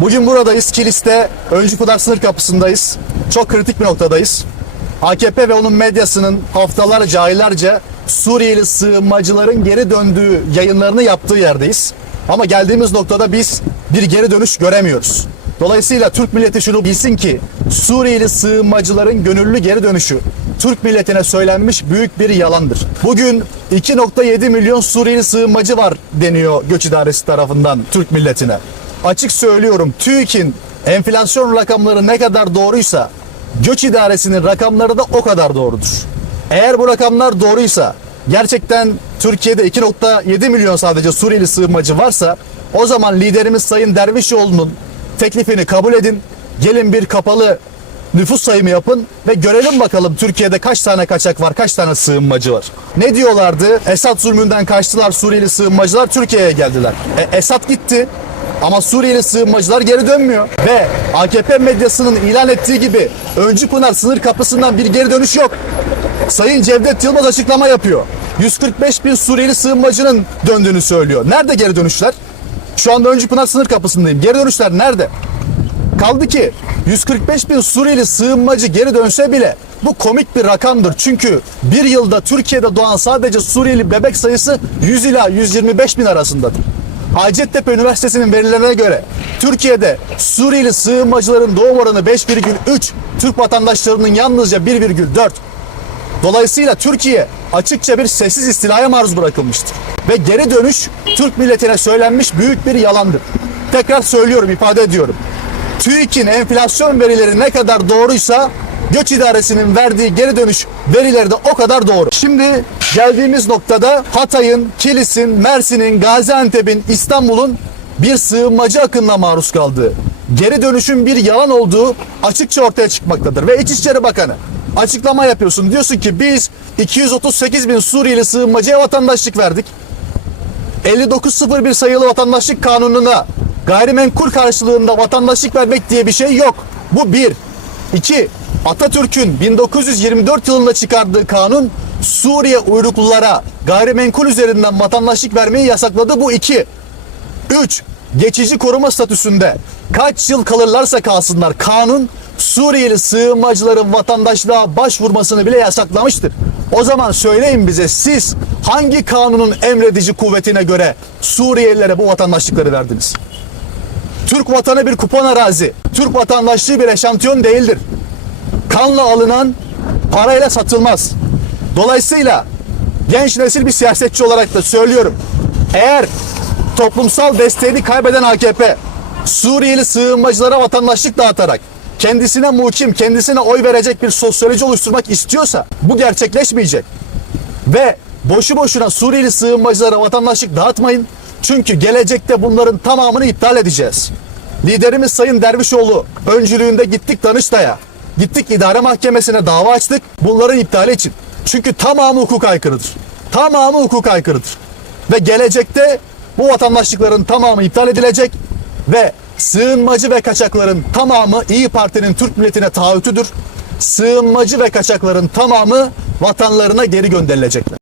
Bugün buradayız. Kilis'te Öncü Pınar sınır kapısındayız. Çok kritik bir noktadayız. AKP ve onun medyasının haftalarca, aylarca Suriyeli sığınmacıların geri döndüğü yayınlarını yaptığı yerdeyiz. Ama geldiğimiz noktada biz bir geri dönüş göremiyoruz. Dolayısıyla Türk milleti şunu bilsin ki Suriyeli sığınmacıların gönüllü geri dönüşü Türk milletine söylenmiş büyük bir yalandır. Bugün 2.7 milyon Suriyeli sığınmacı var deniyor Göç İdaresi tarafından Türk milletine. Açık söylüyorum TÜİK'in enflasyon rakamları ne kadar doğruysa Göç İdaresi'nin rakamları da o kadar doğrudur. Eğer bu rakamlar doğruysa gerçekten Türkiye'de 2.7 milyon sadece Suriyeli sığınmacı varsa o zaman liderimiz Sayın Dervişoğlu'nun teklifini kabul edin. Gelin bir kapalı nüfus sayımı yapın ve görelim bakalım Türkiye'de kaç tane kaçak var, kaç tane sığınmacı var. Ne diyorlardı? Esad zulmünden kaçtılar Suriyeli sığınmacılar Türkiye'ye geldiler. E, Esad gitti. Ama Suriyeli sığınmacılar geri dönmüyor. Ve AKP medyasının ilan ettiği gibi Öncü Pınar sınır kapısından bir geri dönüş yok. Sayın Cevdet Yılmaz açıklama yapıyor. 145 bin Suriyeli sığınmacının döndüğünü söylüyor. Nerede geri dönüşler? Şu anda Öncü Pınar sınır kapısındayım. Geri dönüşler nerede? Kaldı ki 145 bin Suriyeli sığınmacı geri dönse bile bu komik bir rakamdır. Çünkü bir yılda Türkiye'de doğan sadece Suriyeli bebek sayısı 100 ila 125 bin arasındadır. Hacettepe Üniversitesi'nin verilerine göre Türkiye'de Suriyeli sığınmacıların doğum oranı 5,3, Türk vatandaşlarının yalnızca 1,4. Dolayısıyla Türkiye açıkça bir sessiz istilaya maruz bırakılmıştır. Ve geri dönüş Türk milletine söylenmiş büyük bir yalandır. Tekrar söylüyorum, ifade ediyorum. TÜİK'in enflasyon verileri ne kadar doğruysa Göç İdaresi'nin verdiği geri dönüş verileri de o kadar doğru. Şimdi geldiğimiz noktada Hatay'ın, Kilis'in, Mersin'in, Gaziantep'in, İstanbul'un bir sığınmacı akınına maruz kaldığı, geri dönüşün bir yalan olduğu açıkça ortaya çıkmaktadır. Ve İçişleri Bakanı açıklama yapıyorsun. Diyorsun ki biz 238 bin Suriyeli sığınmacıya vatandaşlık verdik. 5901 sayılı vatandaşlık kanununa gayrimenkul karşılığında vatandaşlık vermek diye bir şey yok. Bu bir. İki, Atatürk'ün 1924 yılında çıkardığı kanun Suriye uyruklulara gayrimenkul üzerinden vatandaşlık vermeyi yasakladı. Bu iki. Üç, geçici koruma statüsünde kaç yıl kalırlarsa kalsınlar kanun Suriyeli sığınmacıların vatandaşlığa başvurmasını bile yasaklamıştır. O zaman söyleyin bize siz hangi kanunun emredici kuvvetine göre Suriyelilere bu vatandaşlıkları verdiniz? Türk vatanı bir kupon arazi. Türk vatandaşlığı bir eşantiyon değildir. Kanla alınan parayla satılmaz. Dolayısıyla genç nesil bir siyasetçi olarak da söylüyorum. Eğer toplumsal desteğini kaybeden AKP Suriyeli sığınmacılara vatandaşlık dağıtarak kendisine muhkim, kendisine oy verecek bir sosyoloji oluşturmak istiyorsa bu gerçekleşmeyecek. Ve boşu boşuna Suriyeli sığınmacılara vatandaşlık dağıtmayın. Çünkü gelecekte bunların tamamını iptal edeceğiz. Liderimiz Sayın Dervişoğlu öncülüğünde gittik Danıştay'a. Gittik idare mahkemesine dava açtık bunların iptali için. Çünkü tamamı hukuk aykırıdır. Tamamı hukuk aykırıdır. Ve gelecekte bu vatandaşlıkların tamamı iptal edilecek ve sığınmacı ve kaçakların tamamı İyi Parti'nin Türk milletine taahhütüdür. Sığınmacı ve kaçakların tamamı vatanlarına geri gönderilecekler.